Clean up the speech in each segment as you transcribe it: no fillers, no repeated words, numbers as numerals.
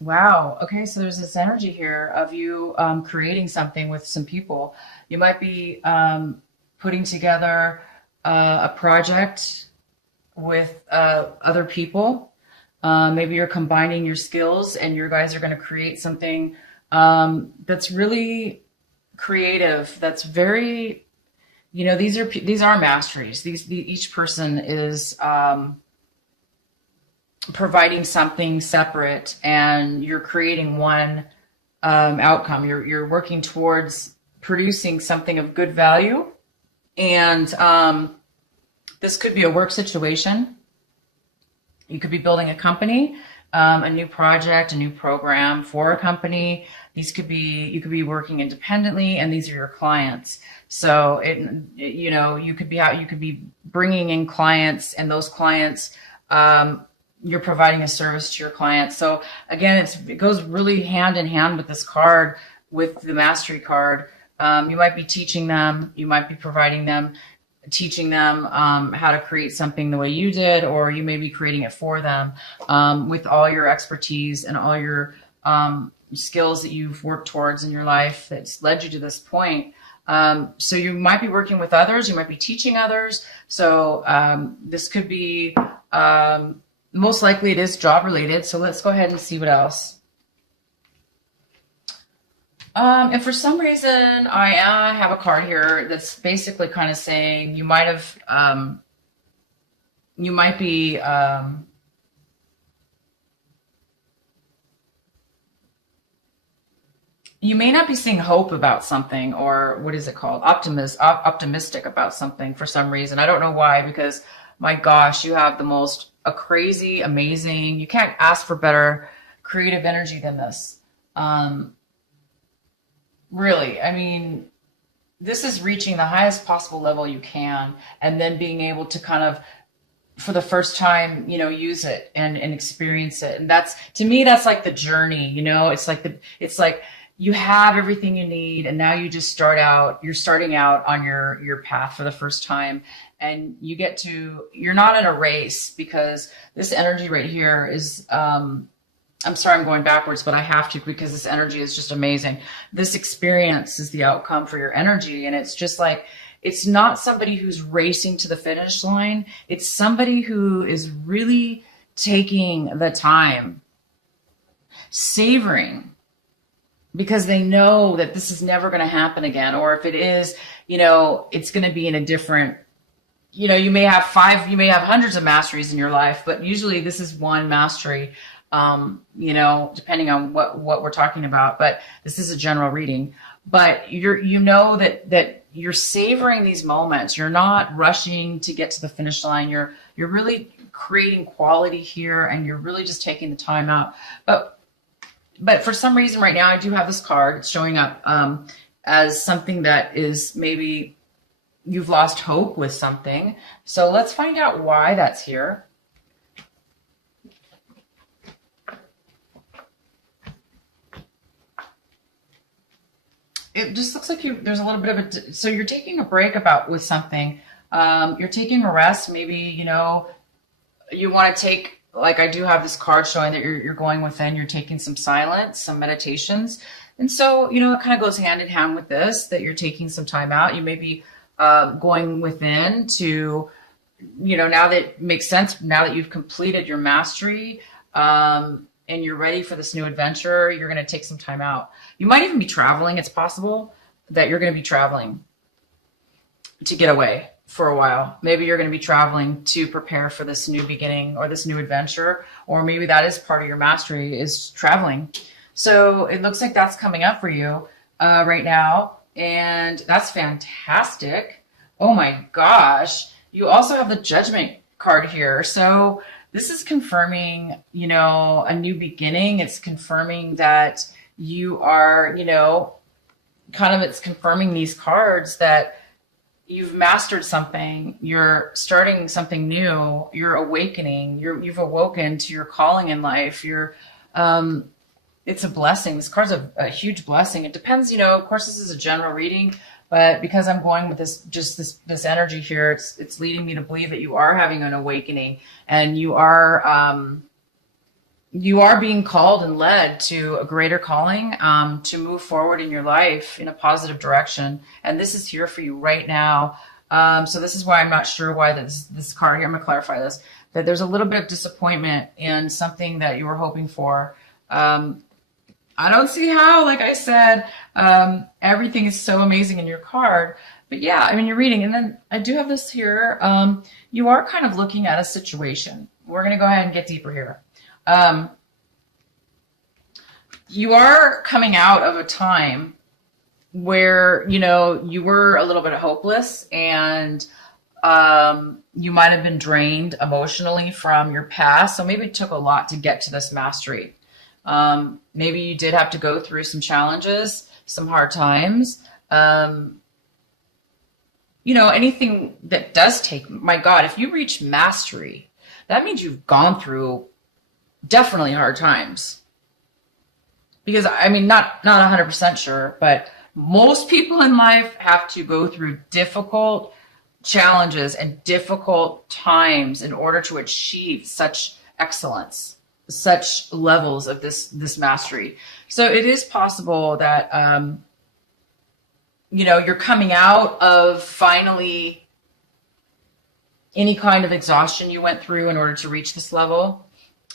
Wow. Okay. So there's this energy here of you creating something with some people. You might be putting together a project with other people. Maybe you're combining your skills and you guys are going to create something that's really creative. That's very, these are masteries. Each person is providing something separate, and you're creating one outcome. You're working towards producing something of good value, and this could be a work situation. You could be building a company, a new project, a new program for a company. You could be working independently, and these are your clients. So you could be bringing in clients, and those clients, you're providing a service to your clients. So again, it goes really hand in hand with this card, with the mastery card. You might be teaching them, you might be providing them, teaching them how to create something the way you did, or you may be creating it for them with all your expertise and all your skills that you've worked towards in your life that's led you to this point. So you might be working with others, you might be teaching others. So this could be, most likely it is job related. So let's go ahead and see what else. And for some reason, I have a card here that's basically kind of saying you might have, you might be, you may not be seeing hope about something, or what is it called? Optimistic about something for some reason. I don't know why, because my gosh, you have a crazy, amazing, you can't ask for better creative energy than this. Really, I mean, this is reaching the highest possible level you can, and then being able to kind of, for the first time, use it and experience it. And that's, to me, that's like the journey, it's like you have everything you need, and now you just you're starting out on your path for the first time. And you're not in a race, because this energy right here is, I'm sorry, I'm going backwards, but I have to, because this energy is just amazing. This experience is the outcome for your energy. And it's just like, it's not somebody who's racing to the finish line. It's somebody who is really taking the time, savoring, because they know that this is never going to happen again. Or if it is, it's going to be in a different, you may have hundreds of masteries in your life, but usually this is one mastery, depending on what we're talking about. But this is a general reading. But that you're savoring these moments. You're not rushing to get to the finish line. You're really creating quality here, and you're really just taking the time out. But for some reason right now, I do have this card. It's showing up as something that is, maybe you've lost hope with something. So let's find out why that's here. It just looks like there's a little bit of so you're taking a break with something. You're taking a rest. Maybe, you want to take, like, I do have this card showing that you're going within, you're taking some silence, some meditations. And so, it kind of goes hand in hand with this, that you're taking some time out. You may be going within to, now that it makes sense, now that you've completed your mastery, and you're ready for this new adventure, you're going to take some time out. You might even be traveling. It's possible that you're going to be traveling to get away for a while. Maybe you're going to be traveling to prepare for this new beginning or this new adventure, or maybe that is part of your mastery, is traveling. So it looks like that's coming up for you right now, and that's fantastic. Oh my gosh. You also have the Judgment card here. So this is confirming, a new beginning. It's confirming that you are, it's confirming these cards that you've mastered something. You're starting something new. You're awakening. You've awoken to your calling in life. It's a blessing. This card's a huge blessing. It depends, of course, this is a general reading, but because I'm going with this energy here, it's leading me to believe that you are having an awakening, and you are, you are being called and led to a greater calling, to move forward in your life in a positive direction. And this is here for you right now. So this is why I'm not sure why this card here, I'm going to clarify this, that there's a little bit of disappointment in something that you were hoping for. I don't see how, like I said, everything is so amazing in your card. But yeah, I mean, you're reading. And then I do have this here. You are kind of looking at a situation. We're going to go ahead and get deeper here. You are coming out of a time where, you were a little bit hopeless, and you might have been drained emotionally from your past. So maybe it took a lot to get to this mastery. Maybe you did have to go through some challenges, some hard times. Anything that does take, my God, if you reach mastery, that means you've gone through definitely hard times. Because, I mean, not 100% sure, but most people in life have to go through difficult challenges and difficult times in order to achieve such excellence, such levels of this mastery. So it is possible that, you're coming out of finally any kind of exhaustion you went through in order to reach this level.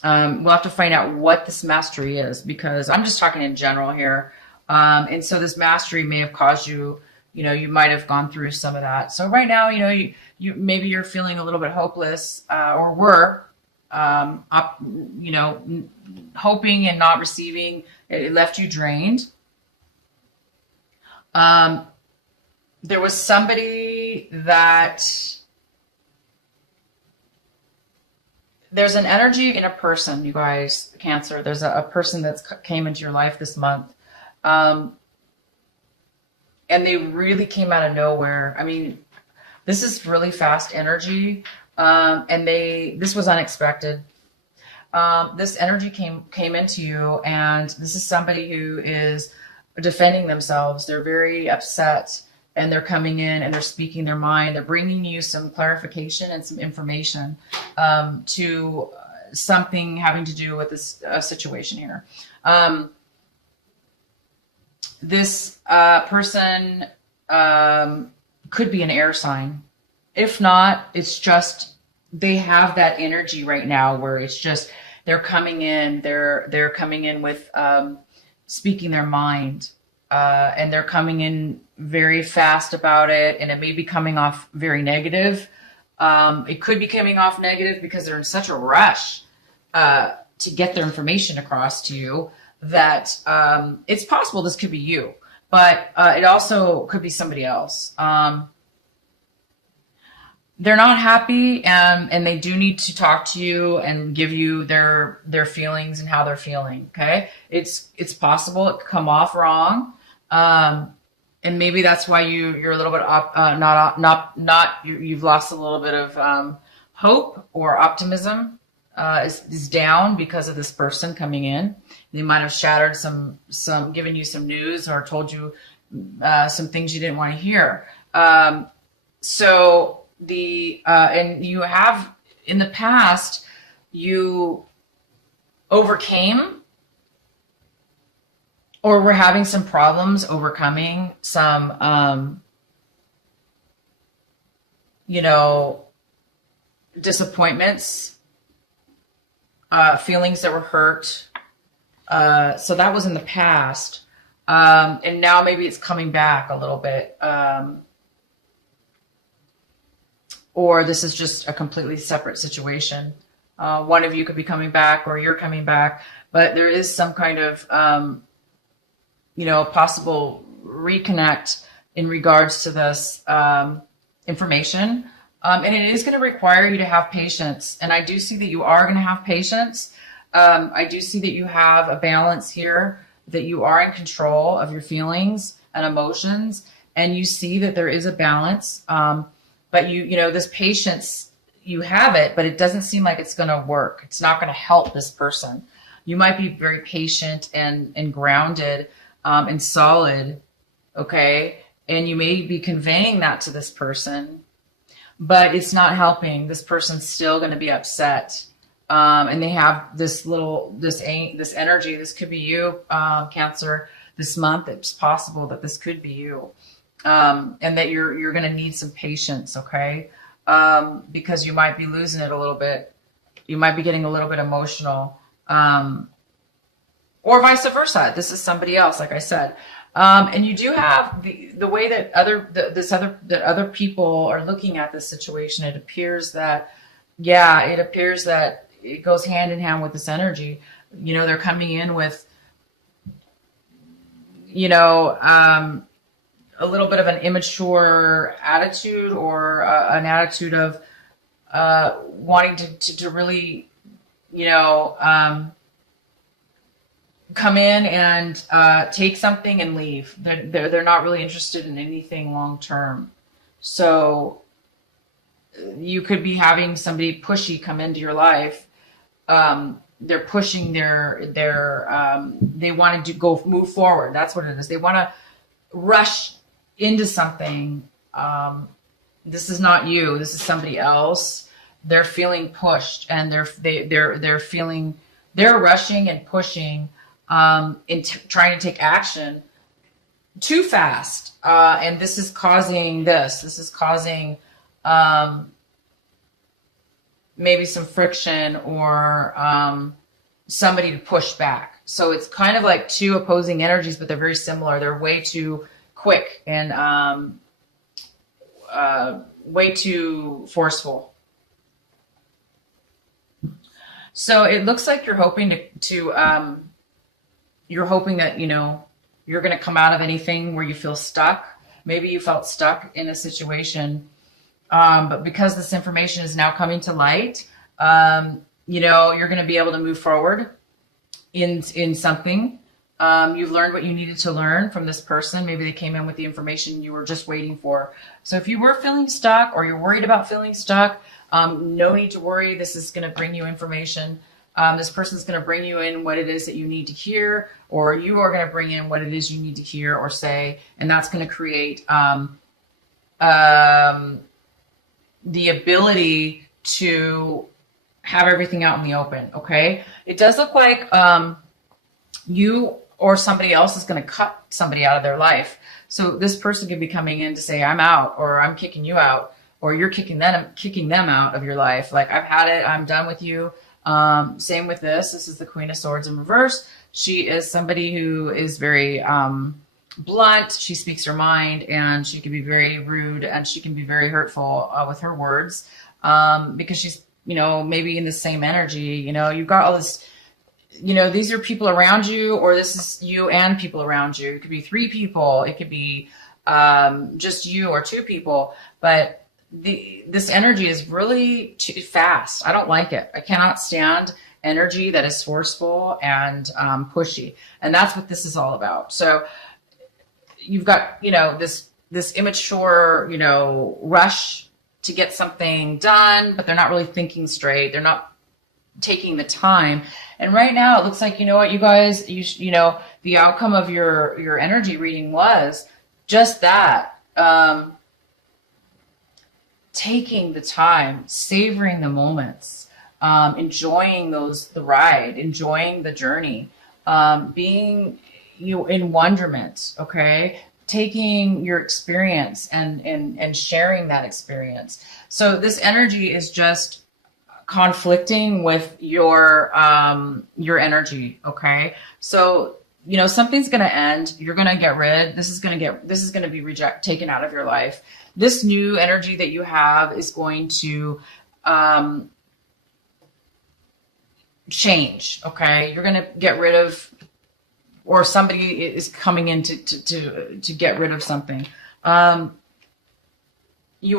We'll have to find out what this mastery is, because I'm just talking in general here. And so this mastery may have caused you, you might have gone through some of that. So right now, you maybe you're feeling a little bit hopeless, or were, hoping and not receiving. It left you drained. There was somebody that, there's an energy in a person, you guys, Cancer. There's a person that's came into your life this month. And they really came out of nowhere. I mean, this is really fast energy. And this was unexpected. This energy came into you, and this is somebody who is defending themselves. They're very upset, and they're coming in and they're speaking their mind. They're bringing you some clarification and some information to something having to do with this situation here. This person could be an air sign. If not, it's just they have that energy right now where it's just they're coming in. They're coming in with speaking their mind, and they're coming in very fast about it, and it may be coming off very negative. It could be coming off negative because they're in such a rush to get their information across to you that it's possible this could be you, but it also could be somebody else. They're not happy, and they do need to talk to you and give you their feelings and how they're feeling. Okay, it's possible it could come off wrong, and maybe that's why you're a little bit you've lost a little bit of hope, or optimism is down because of this person coming in. They might have shattered some given you some news, or told you some things you didn't want to hear. So and you have in the past, you overcame or were having some problems overcoming some, disappointments, feelings that were hurt. So that was in the past. And now maybe it's coming back a little bit. Or this is just a completely separate situation. One of you could be coming back, or you're coming back, but there is some kind of, possible reconnect in regards to this information. And it is going to require you to have patience. And I do see that you are going to have patience. I do see that you have a balance here, that you are in control of your feelings and emotions. And you see that there is a balance. But this patience, you have it, but it doesn't seem like it's going to work. It's not going to help this person. You might be very patient and grounded and solid, okay? And you may be conveying that to this person, but it's not helping. This person's still going to be upset. and they have this energy. This could be you, Cancer. This month, it's possible that this could be you, and that you're going to need some patience, okay? Because you might be losing it a little bit. You might be getting a little bit emotional, or vice versa. This is somebody else, like I said. And you do have the way that other people are looking at this situation. It appears that, it goes hand in hand with this energy. They're coming in with, a little bit of an immature attitude, or an attitude of wanting to really, come in and take something and leave. They're not really interested in anything long term. So you could be having somebody pushy come into your life. They're pushing they want to move forward. That's what it is. They want to rush into something. This is not you. This is somebody else. They're feeling pushed, and they're rushing and pushing, trying to take action too fast. And this is causing maybe some friction, or somebody to push back. So it's kind of like two opposing energies, but they're very similar. They're way too quick and way too forceful. So it looks like you're hoping you're hoping that, you're going to come out of anything where you feel stuck. Maybe you felt stuck in a situation. But because this information is now coming to light, you're going to be able to move forward in something. You've learned what you needed to learn from this person. Maybe they came in with the information you were just waiting for. So if you were feeling stuck, or you're worried about feeling stuck, no need to worry. This is going to bring you information. This person's going to bring you in what it is that you need to hear, or you are going to bring in what it is you need to hear or say. And that's going to create the ability to have everything out in the open. Okay. It does look like you or somebody else is going to cut somebody out of their life. So this person could be coming in to say, I'm out, or I'm kicking you out, or you're kicking them out of your life. Like, I've had it. I'm done with you. Same with this. This is the Queen of Swords in reverse. She is somebody who is very blunt. She speaks her mind, and she can be very rude, and she can be very hurtful with her words, because she's, maybe in the same energy. You've got all this, these are people around you, or this is you and people around you. It could be 3 people. It could be just you or 2 people. But this energy is really too fast. I don't like it. I cannot stand energy that is forceful and pushy. And that's what this is all about. So you've got, this immature, rush to get something done, but they're not really thinking straight. They're not taking the time. And right now it looks like, you guys, the outcome of your energy reading was just that. Taking the time, savoring the moments, enjoying the ride, enjoying the journey, being in wonderment. Okay. Taking your experience and sharing that experience. So this energy is just conflicting with your energy. Okay. So, something's going to end. You're going to get rid. This is going to be taken out of your life. This new energy that you have is going to change. Okay. You're going to get rid of, or somebody is coming in to get rid of something. You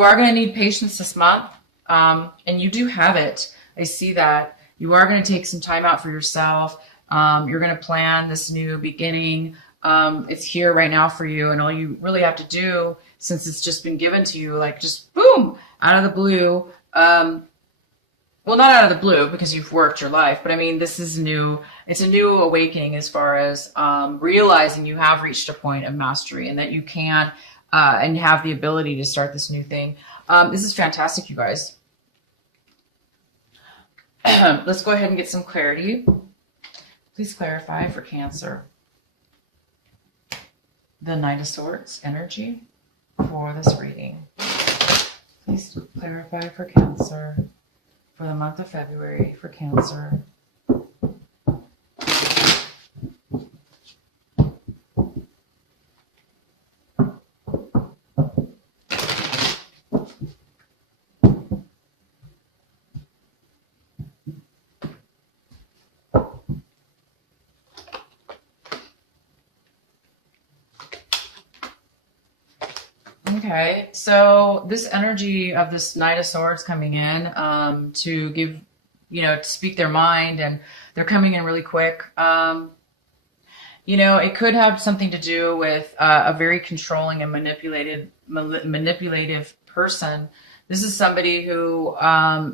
are going to need patience this month. And you do have it. I see that. You are going to take some time out for yourself. You're going to plan this new beginning. It's here right now for you. And all you really have to do, since it's just been given to you, like just boom, out of the blue. Well, not out of the blue, because you've worked your life, but I mean, this is new. It's a new awakening as far as realizing you have reached a point of mastery, and that you can and have the ability to start this new thing. This is fantastic, you guys. Let's go ahead and get some clarity. Please clarify for Cancer the Knight of Swords energy for this reading. Please clarify for Cancer for the month of February for Cancer. Okay, so this energy of this Knight of Swords coming in to give, to speak their mind, and they're coming in really quick. It could have something to do with a very controlling and manipulative person. This is somebody who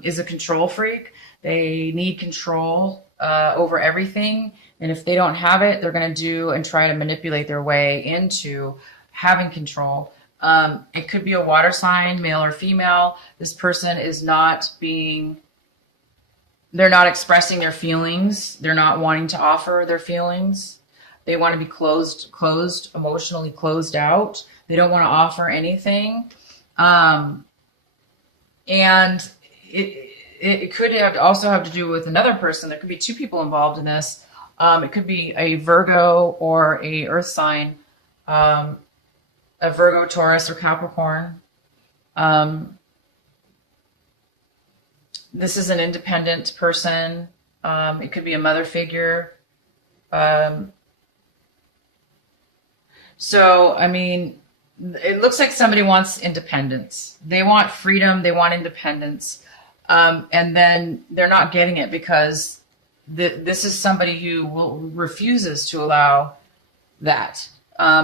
is a control freak. They need control over everything, and if they don't have it, they're going to do and try to manipulate their way into having control. It could be a water sign, male or female. This person is they're not expressing their feelings. They're not wanting to offer their feelings. They want to be closed, emotionally closed out. They don't want to offer anything. And it could also have to do with another person. There could be two people involved in this. It could be a Virgo or a Earth sign. A Virgo, Taurus, or Capricorn. This is an independent person. It could be a mother figure. It looks like somebody wants independence. They want freedom. They want independence. And then they're not getting it because this is somebody who refuses to allow that.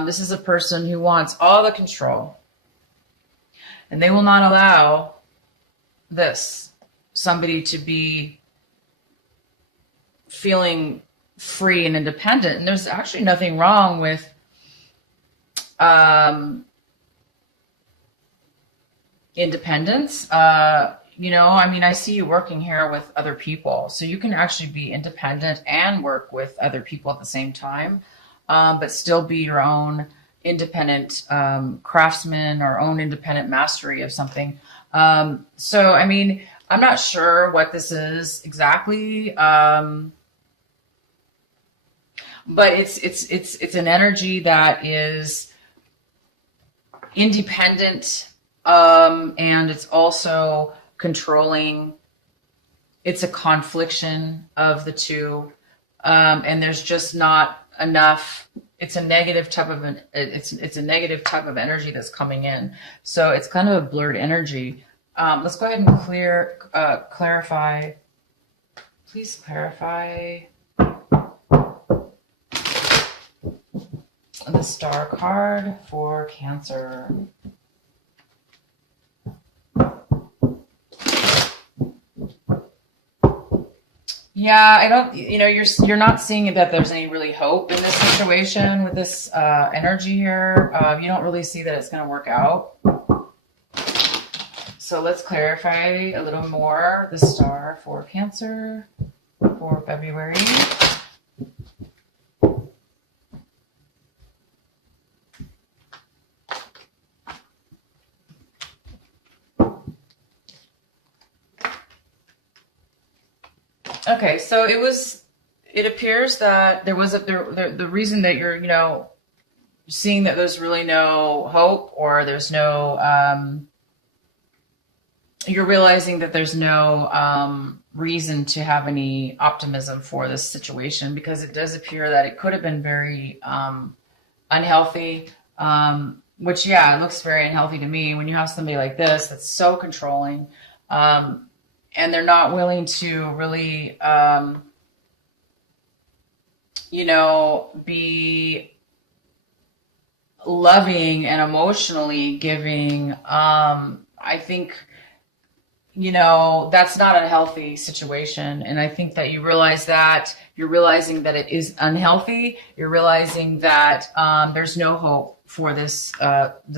This is a person who wants all the control, and they will not allow somebody to be feeling free and independent. And there's actually nothing wrong with independence. I see you working here with other people, so you can actually be independent and work with other people at the same time. But still be your own independent craftsman or own independent mastery of something. I'm not sure what this is exactly, but it's an energy that is independent, and it's also controlling. It's a confliction of the two, and there's just not enough. It's a negative type of it's a negative type of energy that's coming in. So it's kind of a blurred energy. Let's go ahead and clarify. Please clarify the Star card for Cancer. Yeah, I don't, you're not seeing that there's any really hope in this situation with this energy here. You don't really see that it's going to work out. So let's clarify a little more the Star for Cancer for February. Okay, so it appears that there was the reason that you're, seeing that there's really no hope, or there's no, you're realizing that there's no reason to have any optimism for this situation, because it does appear that it could have been very unhealthy, which, yeah, it looks very unhealthy to me when you have somebody like this that's so controlling. And they're not willing to really, be loving and emotionally giving. I think, that's not a healthy situation. And I think that you're realizing that it is unhealthy. You're realizing that there's no hope for this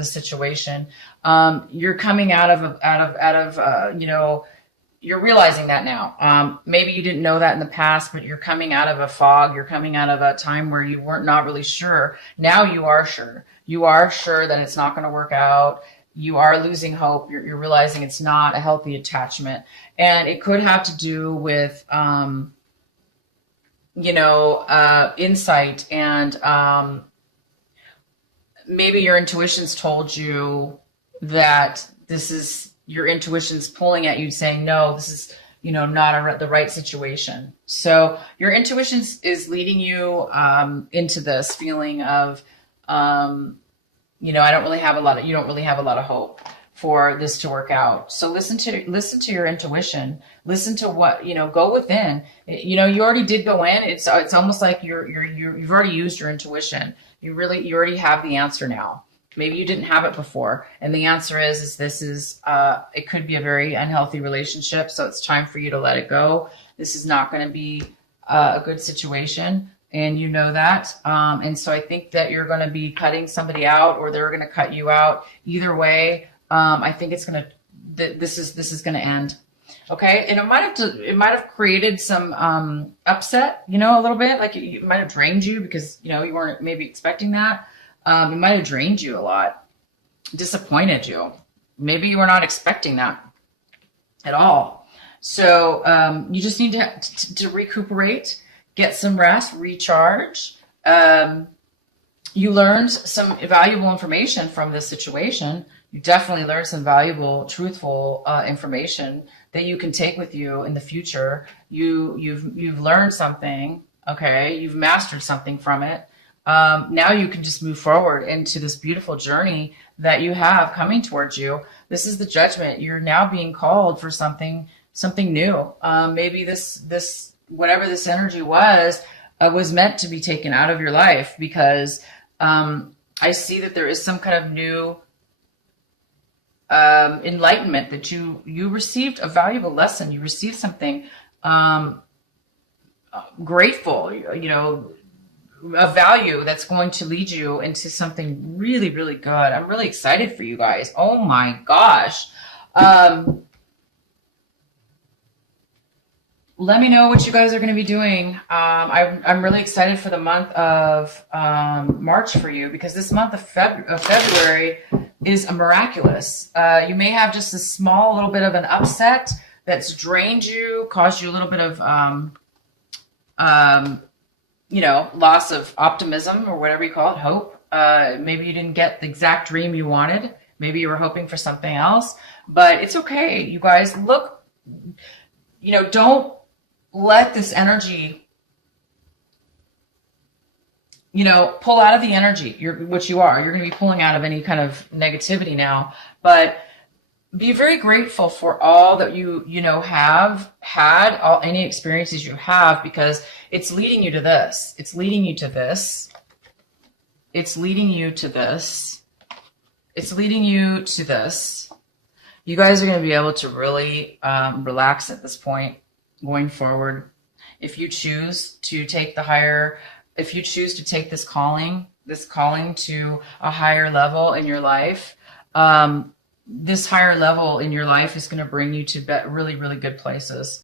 situation. You're coming out of you're realizing that now. Maybe you didn't know that in the past, but you're coming out of a fog. You're coming out of a time where you weren't not really sure. Now you are sure. You are sure that it's not going to work out. You are losing hope. You're realizing it's not a healthy attachment. And it could have to do with, insight, and maybe your intuition's told you that this is, your intuition's pulling at you saying, no, this is, not the right situation. So your intuition is leading you into this feeling of, you don't really have a lot of hope for this to work out. So listen to your intuition. Listen to what, go within. You already did go in. It's almost like you've already used your intuition. You already have the answer now. Maybe you didn't have it before. And the answer is this is, it could be a very unhealthy relationship. So it's time for you to let it go. This is not going to be a good situation. And you know that. And so I think that you're going to be cutting somebody out, or they're going to cut you out. Either way, I think this is going to end. Okay. And it might have created some, upset, a little bit, like it might have drained you because, you weren't maybe expecting that. It might have drained you a lot, disappointed you. Maybe you were not expecting that at all. So, you just need to recuperate, get some rest, recharge. You learned some valuable information from this situation. You definitely learned some valuable, truthful information that you can take with you in the future. You've learned something. Okay, you've mastered something from it. Now you can just move forward into this beautiful journey that you have coming towards you. This is the judgment. You're now being called for something new. Maybe this whatever this energy was meant to be taken out of your life, because I see that there is some kind of new enlightenment, that you received a valuable lesson. You received something grateful, a value that's going to lead you into something really, really good. I'm really excited for you guys. Oh my gosh. Let me know what you guys are going to be doing. I'm really excited for the month of March for you, because this month of February is a miraculous. You may have just a small little bit of an upset that's drained you, caused you a little bit of loss of optimism, or whatever you call it, hope. Maybe you didn't get the exact dream you wanted. Maybe you were hoping for something else, but it's okay. You guys, look, don't let this energy, pull out of the energy. What you are. You're going to be pulling out of any kind of negativity now, but be very grateful for all that you have had, any experiences you have, because it's leading you to this. It's leading you to this. It's leading you to this. It's leading you to this. You guys are going to be able to really relax at this point going forward. If you choose to take if you choose to take this calling to a higher level in your life, this higher level in your life is going to bring you to really, really good places.